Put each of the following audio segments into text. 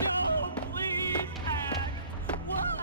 No, please act. Why?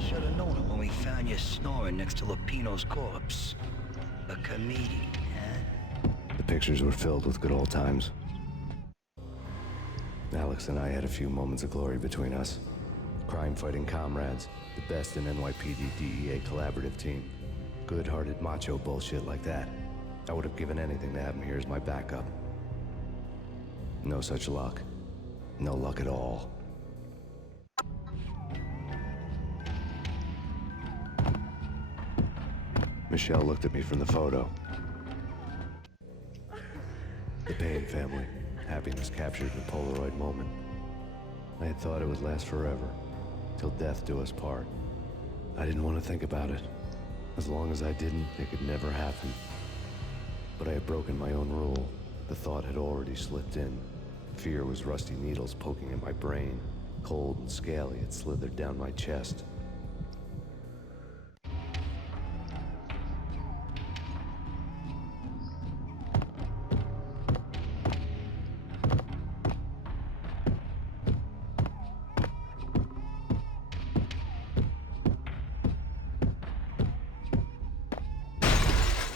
Should've known it when we found you snoring next to Lupino's corpse. A comedian, huh? The pictures were filled with good old times. Alex and I had a few moments of glory between us. Crime-fighting comrades, the best in NYPD DEA collaborative team. Good-hearted macho bullshit like that. I would have given anything to have him here as my backup. No such luck. No luck at all. Michelle looked at me from the photo. The Payne family. Happiness captured in a Polaroid moment. I had thought it would last forever, till death do us part. I didn't want to think about it. As long as I didn't, it could never happen. But I had broken my own rule. The thought had already slipped in. Fear was rusty needles poking at my brain. Cold and scaly, it slithered down my chest.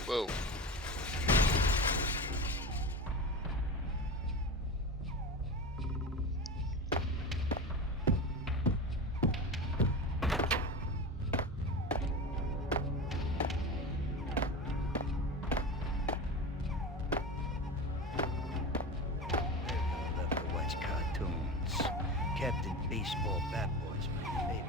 Whoa. Left to watch cartoons. Captain Baseball Bat Boys, my favorite.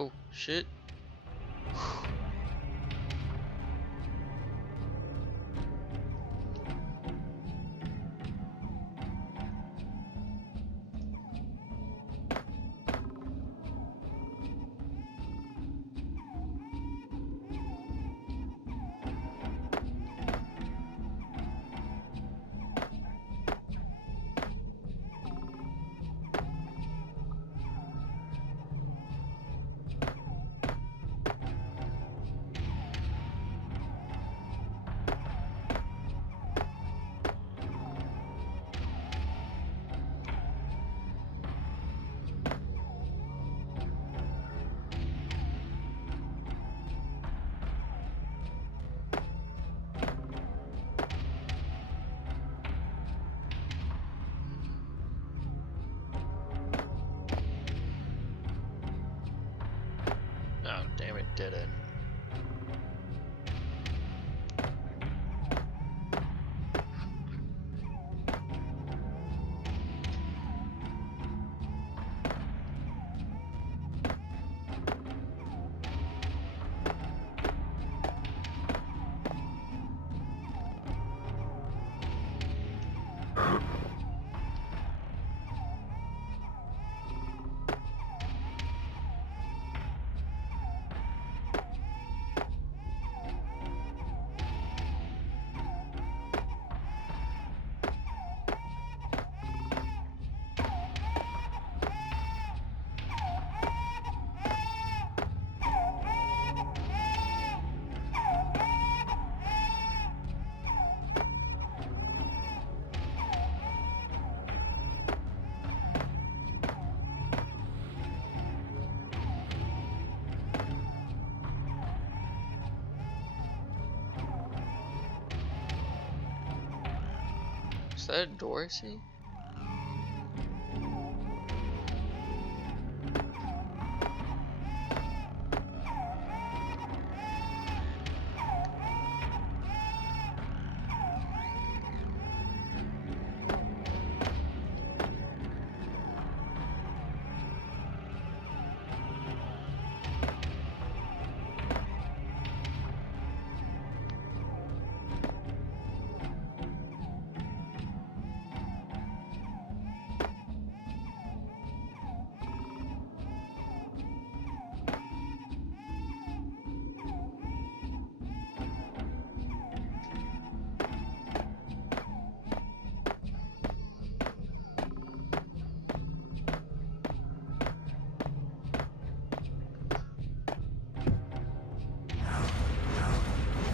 Oh, shit. Damn it, dead end. Is that a door I see?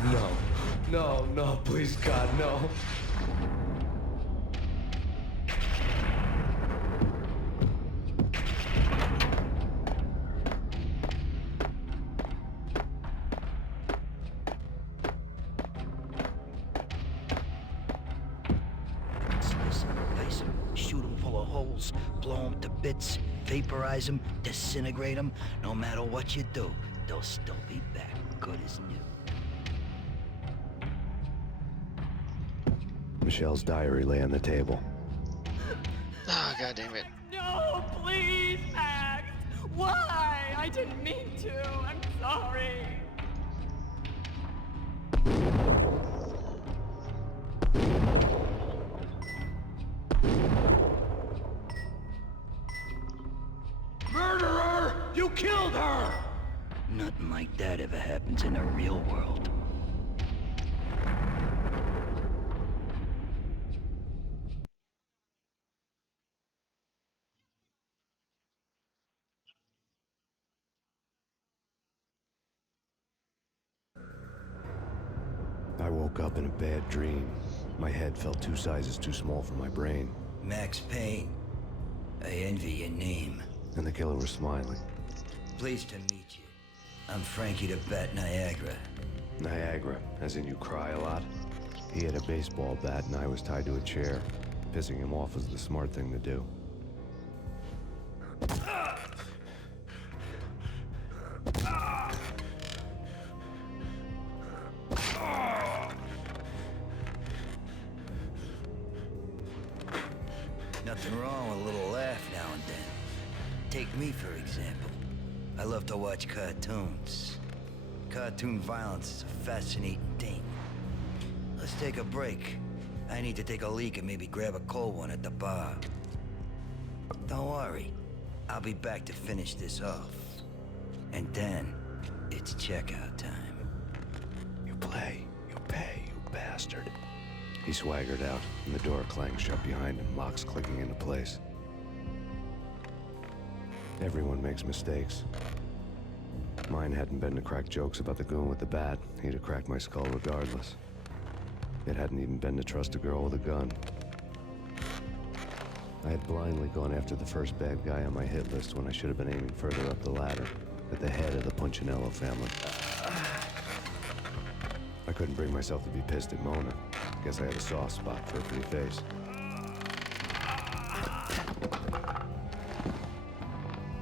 No. No, no, please, God, no. Slice 'em, dice 'em, shoot 'em full of holes, blow 'em to bits, vaporize 'em, disintegrate 'em. No matter what you do, they'll still be back, good as new. Michelle's diary lay on the table. Ah, god damn it. No, please, Max. Why? I didn't mean to. I'm sorry. Murderer! You killed her! Nothing like that ever happens in the real world. I woke up in a bad dream. My head felt 2 sizes too small for my brain, Max Payne, I envy your name. and the killer was smiling. Pleased to meet you. I'm Frankie the Bat Niagara. Niagara, as in you cry a lot? He had a baseball bat and I was tied to a chair. Pissing him off was the smart thing to do. Nothing wrong with a little laugh now and then. Take me, for example. I love to watch cartoons. Cartoon violence is a fascinating thing. Let's take a break. I need to take a leak and maybe grab a cold one at the bar. Don't worry. I'll be back to finish this off. And then, it's checkout time. You play, you pay, you bastard. He swaggered out, and the door clanged shut behind him, locks clicking into place. Everyone makes mistakes. Mine hadn't been to crack jokes about the goon with the bat. He'd have cracked my skull regardless. It hadn't even been to trust a girl with a gun. I had blindly gone after the first bad guy on my hit list when I should have been aiming further up the ladder, at the head of the Punchinello family. I couldn't bring myself to be pissed at Mona. Guess I had a soft spot for her pretty face.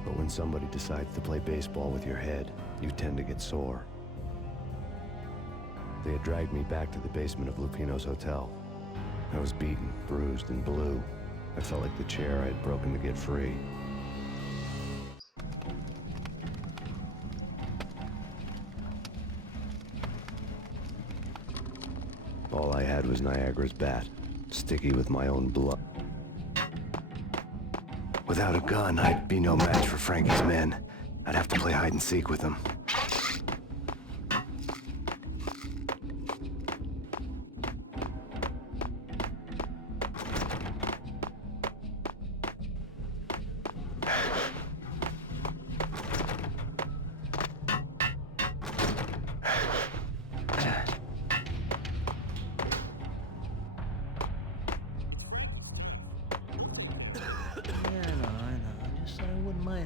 But when somebody decides to play baseball with your head, you tend to get sore. They had dragged me back to the basement of Lupino's hotel. I was beaten, bruised, and blue. I felt like the chair I had broken to get free. All I had was Niagara's bat, sticky with my own blood. Without a gun, I'd be no match for Frankie's men. I'd have to play hide and seek with them.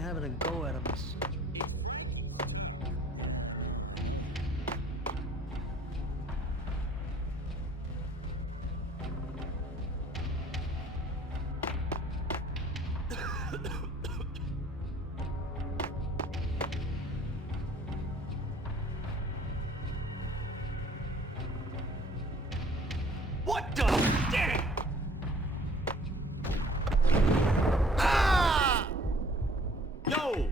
Having a go at him. What the? Damn! Yo!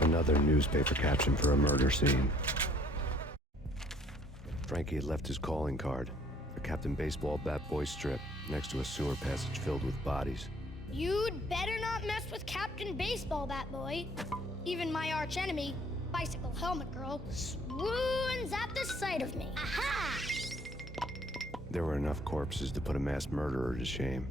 Another newspaper caption for a murder scene. Frankie had left his calling card, a Captain Baseball Bat Boy strip, next to a sewer passage filled with bodies. You'd better not mess with Captain Baseball Bat Boy. Even my archenemy, Bicycle Helmet Girl, swoons at the sight of me. Aha! There were enough corpses to put a mass murderer to shame.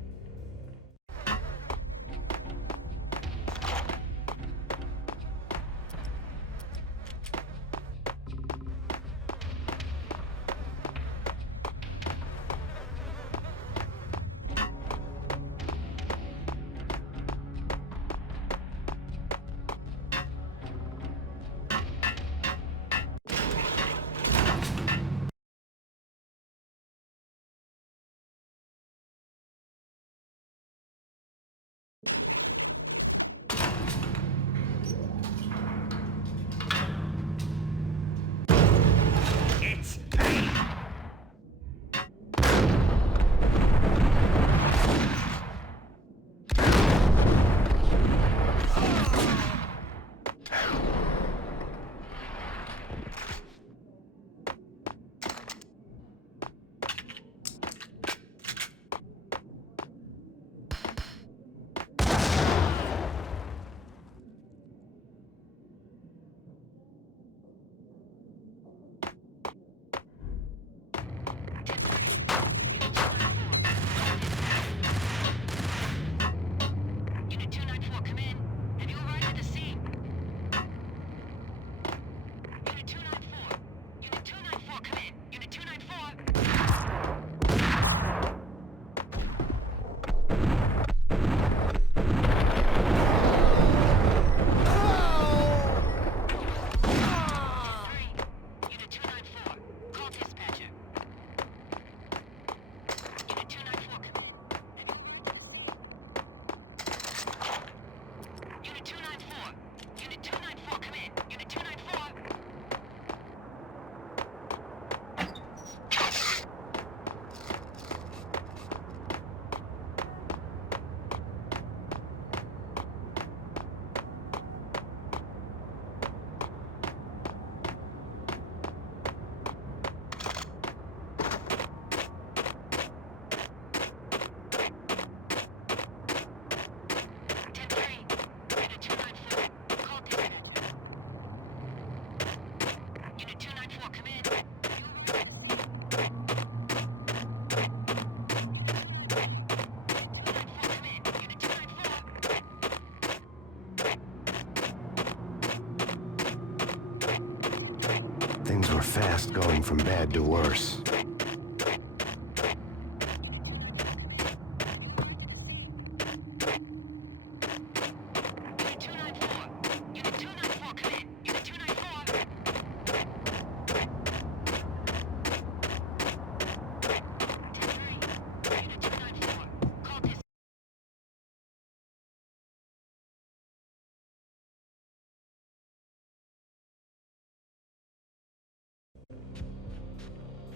We're fast going from bad to worse.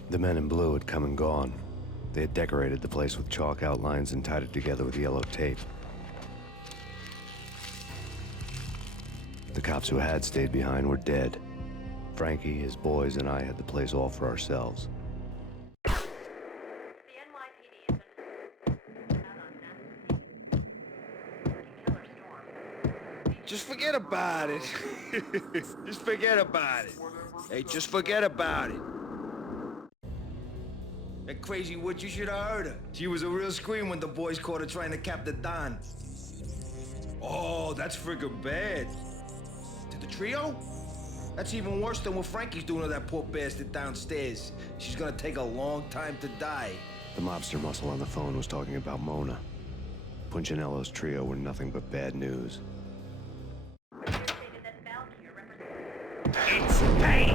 The men in blue had come and gone. They had decorated the place with chalk outlines and tied it together with yellow tape. The cops who had stayed behind were dead. Frankie, his boys, and I had the place all for ourselves. Just forget about it. Just forget about it. Hey, just forget about it. That crazy witch, you should have heard her. She was a real scream when the boys caught her trying to cap the Don. Oh, that's friggin' bad. To the trio? That's even worse than what Frankie's doing to that poor bastard downstairs. She's gonna take a long time to die. The mobster muscle on the phone was talking about Mona. Punchinello's trio were nothing but bad news. It's Payne!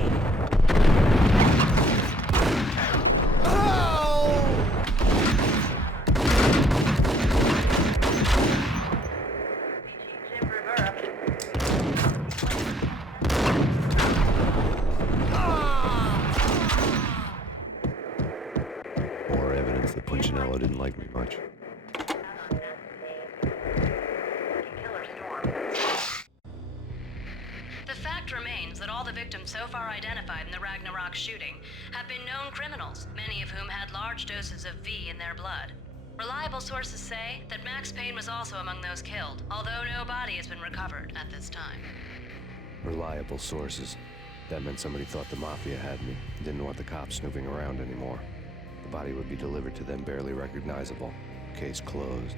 More evidence that Punchinello didn't like me much. The fact remains that all the victims so far identified in the Ragnarok shooting have been known criminals, many of whom had large doses of V in their blood. Reliable sources say that Max Payne was also among those killed, although no body has been recovered at this time. Reliable sources. That meant somebody thought the Mafia had me, and didn't want the cops snooping around anymore. The body would be delivered to them barely recognizable. Case closed.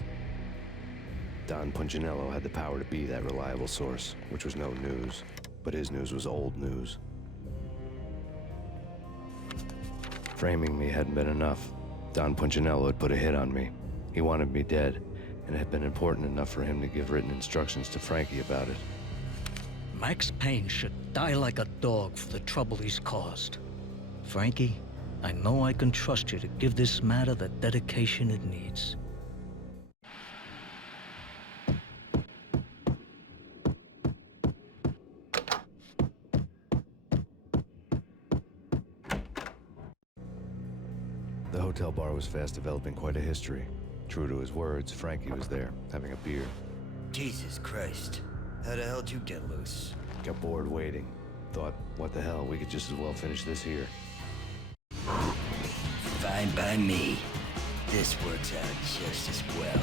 Don Punchinello had the power to be that reliable source, which was no news. But his news was old news. Framing me hadn't been enough. Don Punchinello had put a hit on me. He wanted me dead, and it had been important enough for him to give written instructions to Frankie about it. Max Payne should die like a dog for the trouble he's caused. Frankie, I know I can trust you to give this matter the dedication it needs. The hotel bar was fast developing quite a history. True to his words, Frankie was there, having a beer. Jesus Christ. How the hell did you get loose? Got bored waiting. Thought, what the hell, we could just as well finish this here. Fine by me. This works out just as well.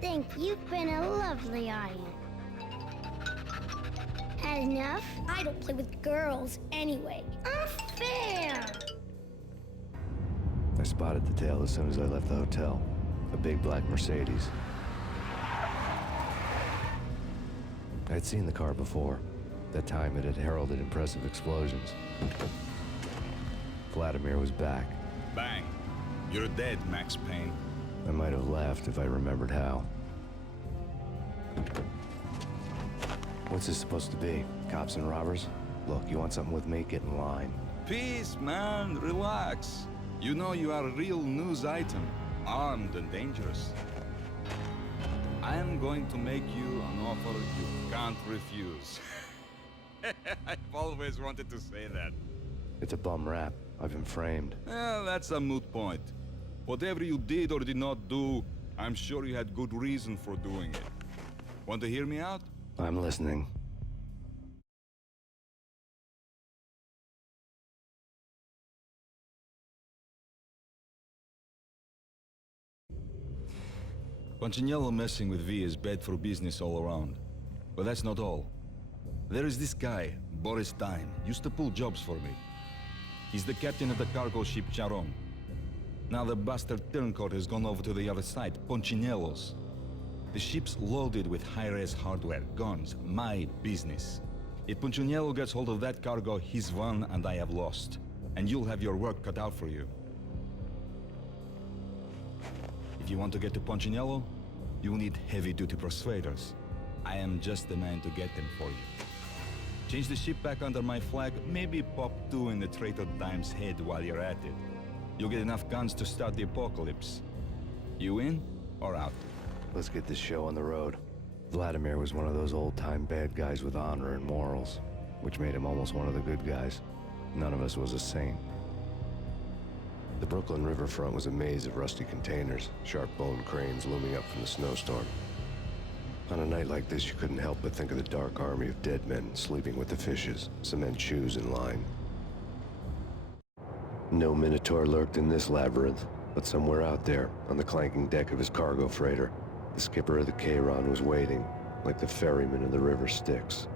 Thank you. You've been a lovely audience. Had enough? I don't play with girls anyway. Unfair! I spotted the tail as soon as I left the hotel. A big black Mercedes. I had seen the car before. That time it had heralded impressive explosions. Vladimir was back. Bang. You're dead, Max Payne. I might have laughed if I remembered how. What's this supposed to be? Cops and robbers? Look, you want something with me? Get in line. Peace, man. Relax. You know you are a real news item. Armed and dangerous. I am I'm going to make you an offer you can't refuse. I've always wanted to say that. It's a bum rap. I've been framed. Well, that's a moot point. Whatever you did or did not do, I'm sure you had good reason for doing it. Want to hear me out? I'm listening. Punchinello messing with V is bad for business all around. But that's not all. There is this guy, Boris Dime, used to pull jobs for me. He's the captain of the cargo ship Charon. Now the bastard turncoat has gone over to the other side, Punchinello's. The ship's loaded with high-res hardware, guns, my business. If Punchinello gets hold of that cargo, he's won and I have lost. And you'll have your work cut out for you. If you want to get to Punchinello, you will need heavy-duty persuaders. I am just the man to get them for you. Change the ship back under my flag, maybe pop 2 in the traitor Dime's head while you're at it. You'll get enough guns to start the apocalypse. You in or out? Let's get this show on the road. Vladimir was one of those old-time bad guys with honor and morals, which made him almost one of the good guys. None of us was a saint. The Brooklyn riverfront was a maze of rusty containers, sharp-boned cranes looming up from the snowstorm. On a night like this, you couldn't help but think of the dark army of dead men sleeping with the fishes, cement shoes in line. No Minotaur lurked in this labyrinth, but somewhere out there, on the clanking deck of his cargo freighter, the skipper of the Chiron was waiting, like the ferryman of the river Styx.